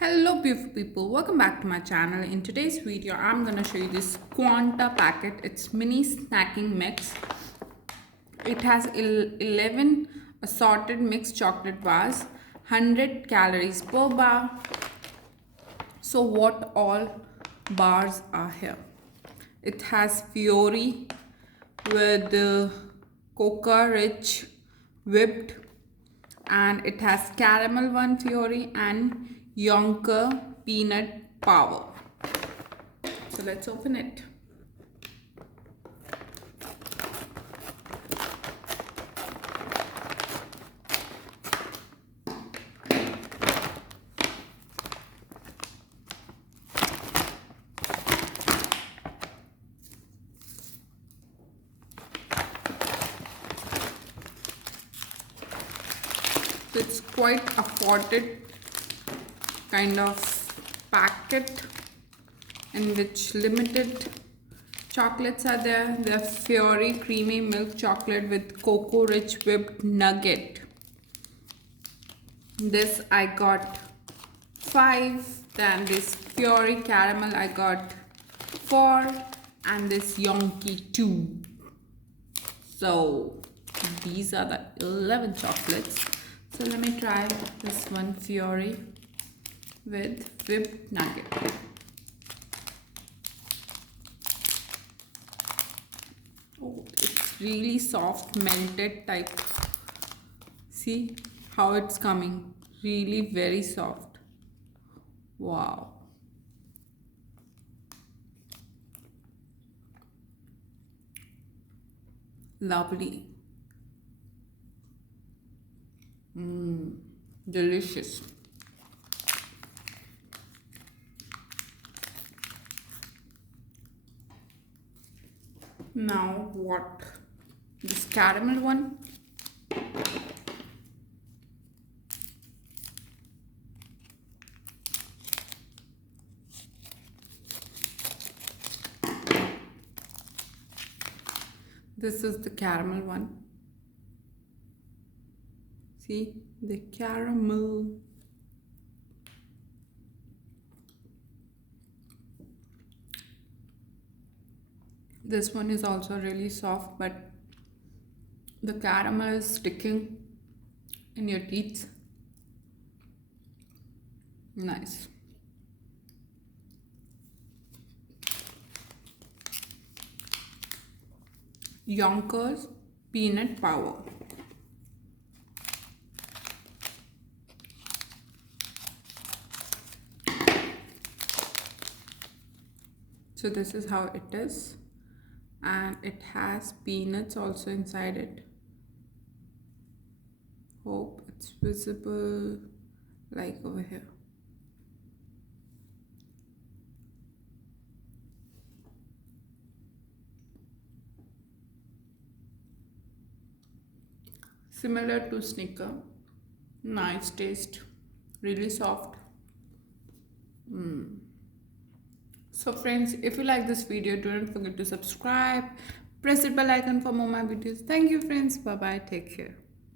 Hello beautiful people, welcome back to my channel. In today's video I'm gonna show you this Quanta packet. It's mini snacking mix. It has 11 assorted mixed chocolate bars, 100 calories per bar. So what all bars are here? It has Fiori with cocoa rich whipped, and it has caramel one Fiori and Yonker peanut power. So let's open it. So it's quite afforded kind of packet in which limited chocolates are there. They are Fiori creamy milk chocolate with cocoa rich whipped nugget. This I got 5. Then this Fiori caramel I got 4, and this Yonky 2. So these are the 11 chocolates. So let me try this one Fiori with whipped nugget. Oh, it's really soft, melted type. See how it's coming, really very soft. Wow. Lovely. Delicious. Now what? This caramel one. This is the caramel one. See the caramel. This one is also really soft, but the caramel is sticking in your teeth. Nice. Yonkers peanut power. So this is how it is, and it has peanuts also inside it. Hope it's visible like over here. Similar to Snicker. Nice taste, really soft. So friends, if you like this video, don't forget to subscribe, press the bell icon for more my videos. Thank you friends, bye bye, take care.